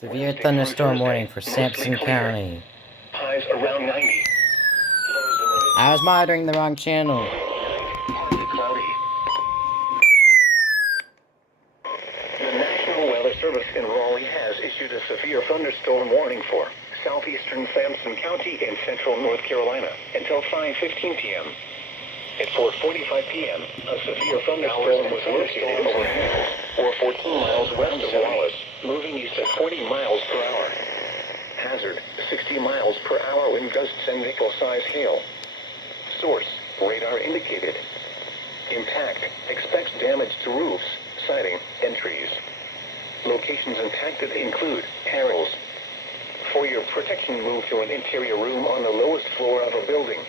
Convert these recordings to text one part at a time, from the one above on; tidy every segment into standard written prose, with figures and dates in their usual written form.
Severe thunderstorm warning for Sampson County. Highs around 90. I was monitoring the wrong channel. Partly cloudy. The National Weather Service in Raleigh has issued a severe thunderstorm warning for southeastern Sampson County in central North Carolina until 5:15 p.m. At 4:45 p.m., a severe thunderstorm was located over hills, or 14 miles west of Wallace, moving east at 40 miles per hour. Hazard, 60 miles per hour wind gusts and nickel-size hail. Source, radar indicated. Impact, expects damage to roofs, siding, and trees. Locations impacted include perils. For your protection, move to an interior room on the lowest floor of a building.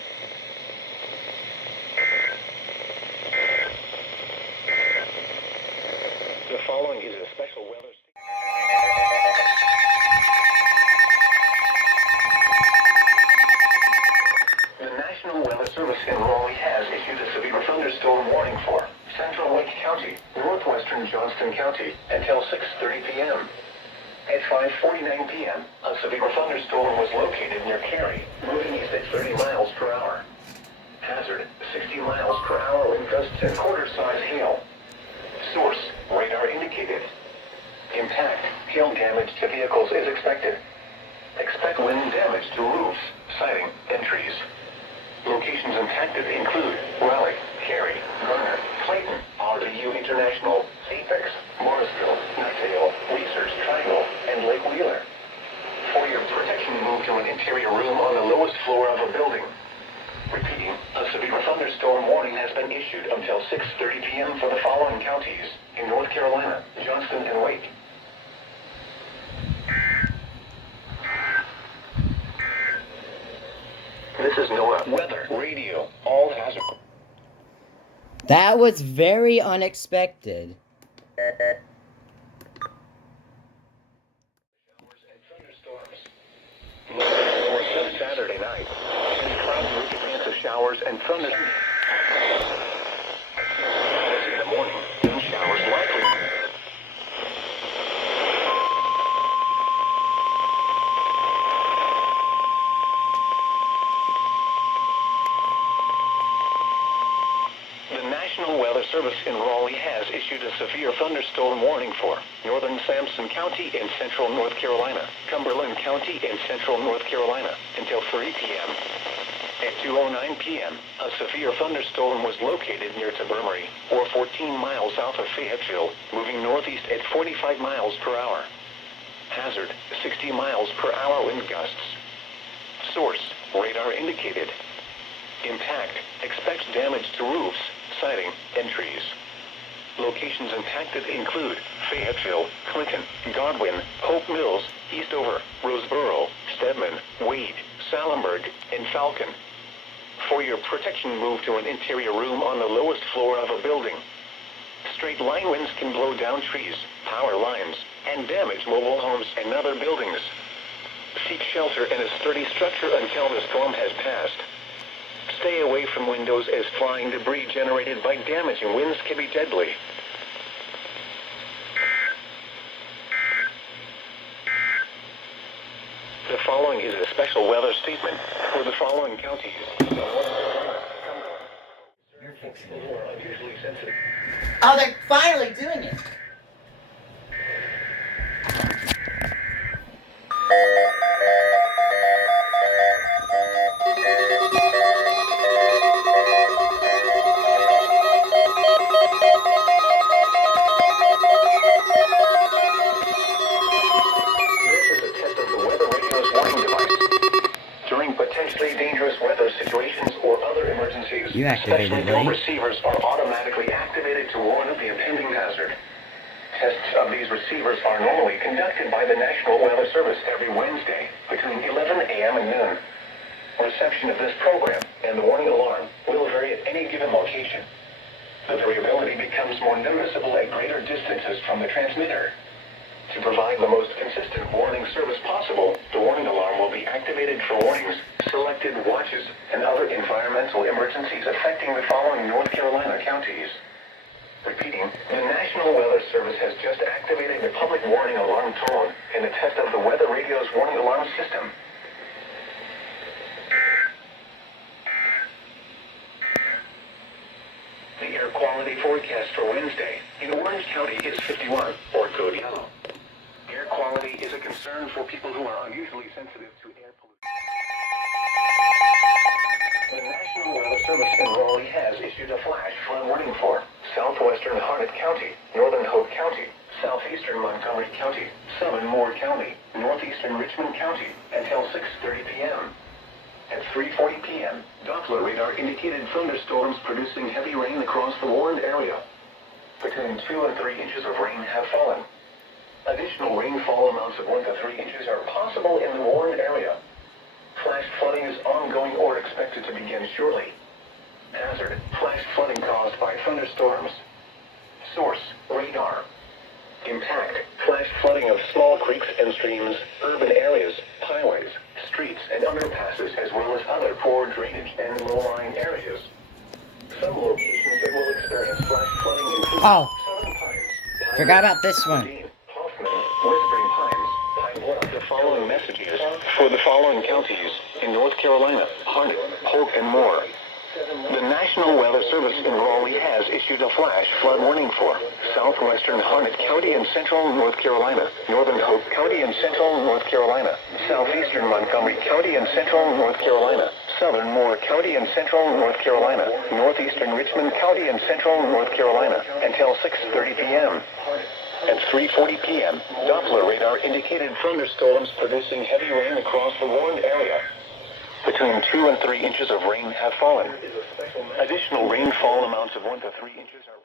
The following is a special weather. The National Weather Service in Raleigh has issued a severe thunderstorm warning for central Wake County, northwestern Johnston County, until 6:30 p.m. At 5:49 p.m., a severe thunderstorm was located near Cary, moving east at 30 miles per hour. Hazard, 60 miles per hour wind gusts and quarter-size hail. Source, radar indicated. Impact, hail damage to vehicles is expected. Expect wind damage to roofs, siding, and trees. Locations impacted include Raleigh, Cary, Garner, Clayton, RDU International, Apex, Morrisville, Nuttale, Research Triangle, and Lake Wheeler. For your protection, move to an interior room on the lowest floor of a building. Repeating, a severe thunderstorm warning has been issued until 6:30 p.m. for the following counties in North Carolina, Johnston, and Wake. This is NOAA Weather Radio. All hazard. That was very unexpected. Showers and thunderstorms. Low for Saturday night. And clouds with a chance of showers and thunderstorms. In the morning, and showers likely. The National Weather Service in Raleigh has issued a severe thunderstorm warning for northern Sampson County in central North Carolina, Cumberland County in central North Carolina, until 3 p.m. At 2:09 p.m., a severe thunderstorm was located near Tubermory, or 14 miles south of Fayetteville, moving northeast at 45 miles per hour. Hazard, 60 miles per hour wind gusts. Source, radar indicated. Impact, expects damage to roofs, siding, and trees. Locations impacted include Fayetteville, Clinton, Godwin, Hope Mills, Eastover, Roseboro, Stedman, Wade, Salemburg, and Falcon. For your protection, move to an interior room on the lowest floor of a building. Straight line winds can blow down trees, power lines, and damage mobile homes and other buildings. Seek shelter in a sturdy structure until the storm has passed. Stay away from windows as flying debris generated by damaging winds can be deadly. The following is a special weather statement for the following counties. You're fixing it. Or unusually sensitive. Oh, they're finally doing it! Potentially dangerous weather situations or other emergencies. You activated special late. Receivers are automatically activated to warn of the impending hazard. Tests of these receivers are normally conducted by the National Weather Service every Wednesday between 11 a.m. and noon. Reception of this program and the warning alarm will vary at any given location. The variability becomes more noticeable at greater distances from the transmitter. To provide the most consistent warning service possible, the warning alarm will be activated for warnings, selected watches, and other environmental emergencies affecting the following North Carolina counties. The repeating, the National Weather Service has just activated the public warning alarm tone in the test of the weather radio's warning alarm system. The air quality forecast for Wednesday in Orange County is 51, or code yellow. Air quality is a concern for people who are unusually sensitive to air pollution. The National Weather Service in Raleigh has issued a flash flood warning for southwestern Harnett County, northern Hope County, southeastern Montgomery County, southern Moore County, northeastern Richmond County until 6:30 p.m. At 3:40 p.m., Doppler radar indicated thunderstorms producing heavy rain across the warned area. Between 2 and 3 inches of rain have fallen. Additional rainfall amounts of 1 to 3 inches are possible in the warned area. Flash flooding is ongoing or expected to begin shortly. Hazard: flash flooding caused by thunderstorms. Source: radar. Impact: flash flooding of small creeks and streams, urban areas, highways, streets and underpasses, as well as other poor drainage and low-lying areas. Some locations that will experience flash flooding include Southern Pines, Forgot about this one. Hoffman, Whispering Pines, Pine Bluff. The following messages for the following counties in North Carolina: Harnett, Hope, and Moore. The National Weather Service in Raleigh has issued a flash flood warning for southwestern Harnett County and central North Carolina, northern Hope County and central North Carolina, southeastern Montgomery County and central North Carolina, southern Moore County and central North Carolina, northeastern Richmond County and central North Carolina until 6:30 p.m. At 3:40 p.m., Doppler radar indicated thunderstorms producing heavy rain across the warned area. Between 2 and 3 inches of rain have fallen. Additional rainfall amounts of 1 to 3 inches are